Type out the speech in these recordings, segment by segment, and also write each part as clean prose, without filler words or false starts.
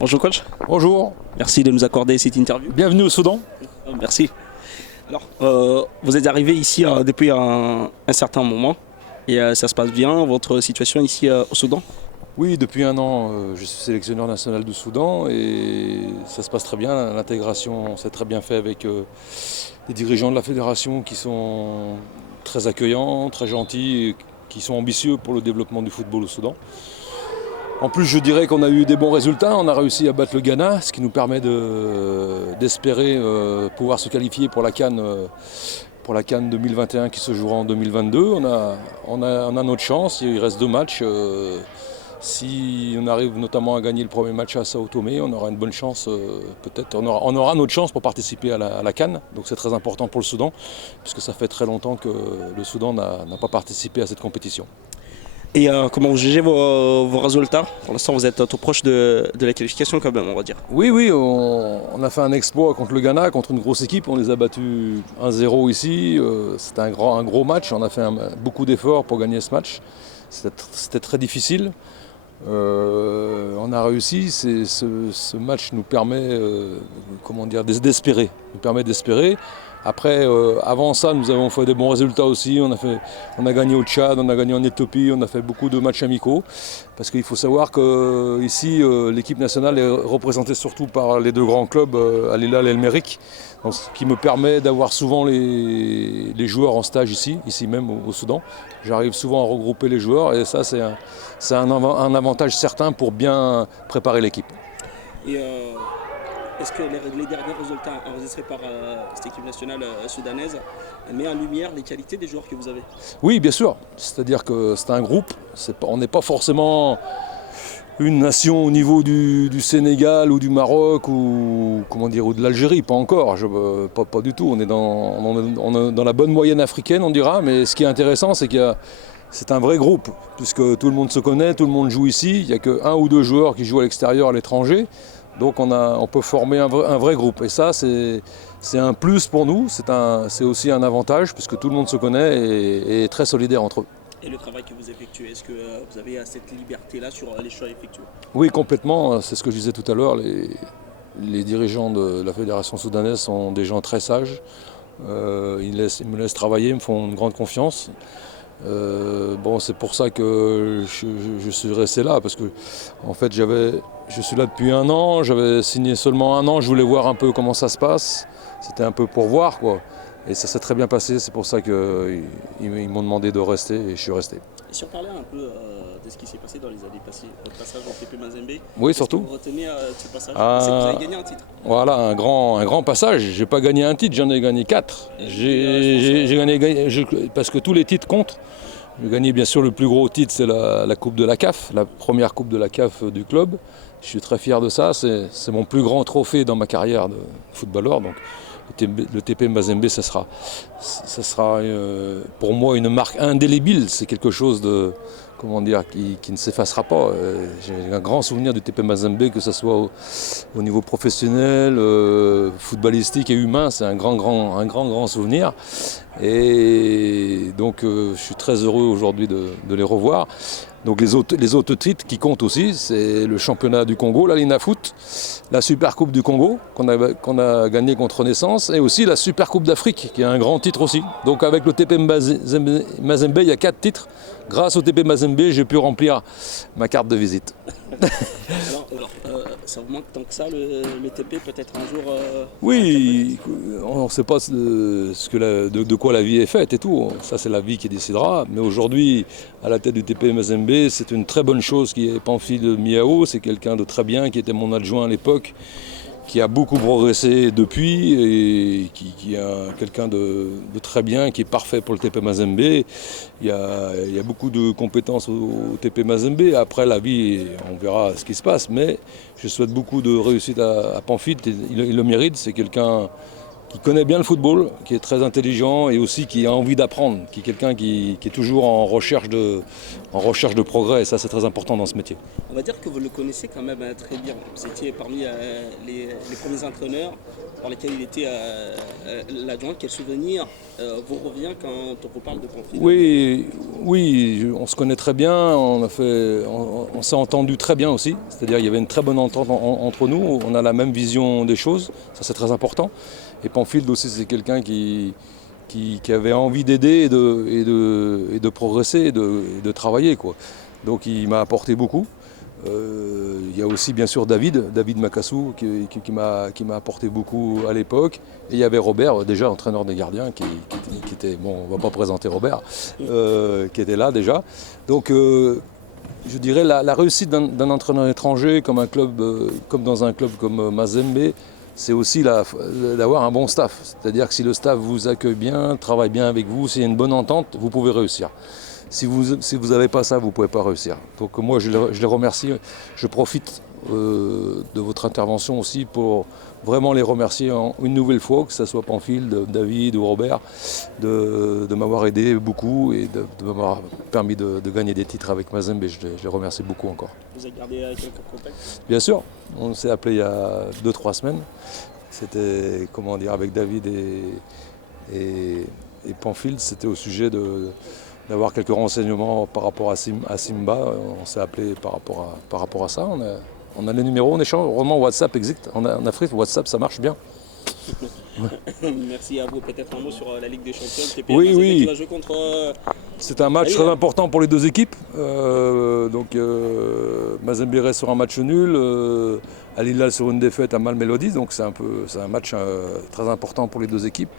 Bonjour coach, Bonjour, merci de nous accorder cette interview. bienvenue au Soudan. Merci. Alors, vous êtes arrivé ici depuis un certain moment et ça se passe bien, votre situation ici au Soudan? Oui, depuis un an, je suis sélectionneur national du Soudan et ça se passe très bien. L'intégration s'est très bien fait avec les dirigeants de la fédération qui sont très accueillants, très gentils, et qui sont ambitieux pour le développement du football au Soudan. En plus, je dirais qu'on a eu des bons résultats. On a réussi à battre le Ghana, ce qui nous permet d'espérer pouvoir se qualifier pour la CAN 2021 qui se jouera en 2022. On a notre chance, il reste 2 matchs. Si on arrive notamment à gagner le premier match à Sao Tomé, on aura une bonne chance, peut-être on aura notre chance pour participer à la CAN. Donc c'est très important pour le Soudan, puisque ça fait très longtemps que le Soudan n'a pas participé à cette compétition. Et comment vous jugez vos résultats? Pour l'instant, vous êtes tout proche de la qualification quand même, on va dire. Oui, on a fait un exploit contre le Ghana, contre une grosse équipe. On les a battus 1-0 ici. C'était un gros match. On a fait beaucoup d'efforts pour gagner ce match. C'était très difficile. On a réussi. Ce match nous permet d'espérer. Après, avant ça, nous avons fait des bons résultats aussi. On a gagné au Tchad, on a gagné en Éthiopie, on a fait beaucoup de matchs amicaux. Parce qu'il faut savoir qu'ici, l'équipe nationale est représentée surtout par les 2 grands clubs, Al Hilal et El Merreikh. Donc, ce qui me permet d'avoir souvent les joueurs en stage ici même au Soudan. J'arrive souvent à regrouper les joueurs et ça, c'est un avantage certain pour bien préparer l'équipe. Et est-ce que les derniers résultats enregistrés par cette équipe nationale soudanaise mettent en lumière les qualités des joueurs que vous avez? Oui, bien sûr. C'est-à-dire que c'est un groupe. On n'est pas forcément une nation au niveau du Sénégal ou du Maroc ou de l'Algérie, pas encore. Pas du tout. On est dans la bonne moyenne africaine, on dira. Mais ce qui est intéressant, c'est c'est un vrai groupe, puisque tout le monde se connaît, tout le monde joue ici. Il n'y a que 1 ou 2 joueurs qui jouent à l'extérieur, à l'étranger. Donc on peut former un vrai groupe. Et ça, c'est un plus pour nous. C'est aussi un avantage, puisque tout le monde se connaît et est très solidaire entre eux. Et le travail que vous effectuez, est-ce que vous avez cette liberté-là sur les choix effectués? Oui, complètement. C'est ce que je disais tout à l'heure. Les dirigeants de la fédération soudanaise sont des gens très sages. Ils me laissent travailler, ils me font une grande confiance. C'est pour ça que je suis resté là, parce que en fait je suis là depuis un an, j'avais signé seulement un an, je voulais voir un peu comment ça se passe, c'était un peu pour voir quoi. Et ça s'est très bien passé, c'est pour ça qu'ils m'ont demandé de rester et je suis resté. Et si on parlait un peu de ce qui s'est passé dans les années passées, votre passage au TP Mazembe, Oui, surtout. que vous retenez ce passage? C'est que vous avez gagné un titre. Voilà, un grand passage. J'ai pas gagné un titre, j'en ai gagné 4. J'ai gagné parce que tous les titres comptent. J'ai gagné bien sûr le plus gros titre, c'est la Coupe de la CAF, la première Coupe de la CAF du club. Je suis très fier de ça, c'est mon plus grand trophée dans ma carrière de footballeur. Donc le TP Mazembe, ça sera pour moi une marque indélébile, c'est quelque chose qui ne s'effacera pas. J'ai un grand souvenir du TP Mazembe, que ce soit au niveau professionnel, footballistique et humain, c'est un grand souvenir. Et donc je suis très heureux aujourd'hui de les revoir. Donc les autres titres qui comptent aussi, c'est le championnat du Congo, la Lina Foot, la Super Coupe du Congo qu'on a gagné contre Renaissance, et aussi la Super Coupe d'Afrique, qui est un grand titre aussi. Donc avec le TP Mazembe, il y a 4 titres. Grâce au TP Mazembe, j'ai pu remplir ma carte de visite. Alors, ça vous manque tant que ça, le TP, peut-être un jour? Oui, on ne sait pas de quoi la vie est faite et tout. Ça, c'est la vie qui décidera. Mais aujourd'hui, à la tête du TP Mazembe, c'est une très bonne chose qui est Pamphile Miao. C'est quelqu'un de très bien, qui était mon adjoint à l'époque, qui a beaucoup progressé depuis et qui est quelqu'un de très bien, qui est parfait pour le TP Mazembe. Il y a beaucoup de compétences au TP Mazembe. Après, la vie, on verra ce qui se passe. Mais je souhaite beaucoup de réussite à Pamphile. Il le mérite. C'est quelqu'un connaît bien le football, qui est très intelligent et aussi qui a envie d'apprendre, qui est quelqu'un qui est toujours en recherche de progrès. Et ça, c'est très important dans ce métier. On va dire que vous le connaissez quand même très bien. Vous étiez parmi les premiers entraîneurs par lesquels il était l'adjoint. Quel souvenir vous revient quand on vous parle de Pamphile? Oui, on se connaît très bien, on s'est entendu très bien aussi. C'est-à-dire qu'il y avait une très bonne entente entre nous, on a la même vision des choses, ça c'est très important. Et Pamphile aussi, c'est quelqu'un qui avait envie d'aider et de progresser et de travailler, quoi. Donc il m'a apporté beaucoup. Il y a aussi bien sûr David Macassou qui m'a apporté beaucoup à l'époque. Et il y avait Robert, déjà entraîneur des gardiens, qui était, bon, on ne va pas présenter Robert, qui était là déjà. Donc je dirais la réussite d'un entraîneur étranger comme dans un club comme Mazembe, c'est aussi d'avoir un bon staff. C'est-à-dire que si le staff vous accueille bien, travaille bien avec vous, s'il y a une bonne entente, vous pouvez réussir. Si vous n'avez pas ça, vous ne pouvez pas réussir. Donc moi, je les remercie. Je profite de votre intervention aussi pour vraiment les remercier une nouvelle fois, que ce soit Pamphile, David ou Robert, de m'avoir aidé beaucoup et de m'avoir permis de gagner des titres avec Mazembe. Je les remercie beaucoup encore. Vous avez gardé quelques contacts? Bien sûr, on s'est appelé il y a 2-3 semaines. C'était, comment dire, avec David et Pamphile, c'était au sujet d'avoir quelques renseignements par rapport à Simba. On s'est appelé par rapport à ça. On a les numéros, on échange. Heureusement, WhatsApp existe. En Afrique, WhatsApp, ça marche bien. Merci à vous. Peut-être un mot sur la Ligue des Champions. Oui. Qui va jouer contre... C'est un match très important pour les deux équipes. Mazembe reste sur un match nul. Al Hilal sur une défaite à Mal Melody. Donc c'est un match très important pour les deux équipes.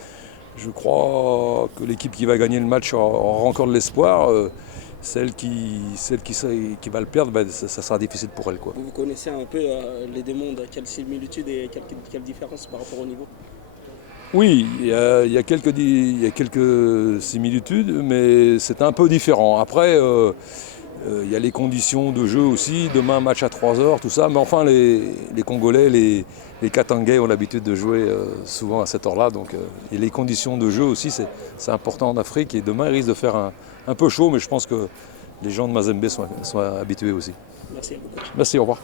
Je crois que l'équipe qui va gagner le match aura encore de l'espoir. Celle qui va le perdre, ça sera difficile pour elle, quoi. Vous connaissez un peu les deux mondes, quelles similitudes et quelles différences par rapport au niveau? Oui, il y a quelques similitudes, mais c'est un peu différent. Après, il y a les conditions de jeu aussi. Demain, match à 3h, tout ça. Mais enfin, les Congolais, les Katangais ont l'habitude de jouer souvent à cette heure-là. Donc, et les conditions de jeu aussi, c'est important en Afrique. Et demain, il risque de faire un peu chaud, mais je pense que les gens de Mazembe sont habitués aussi. Merci à vous. Merci, au revoir.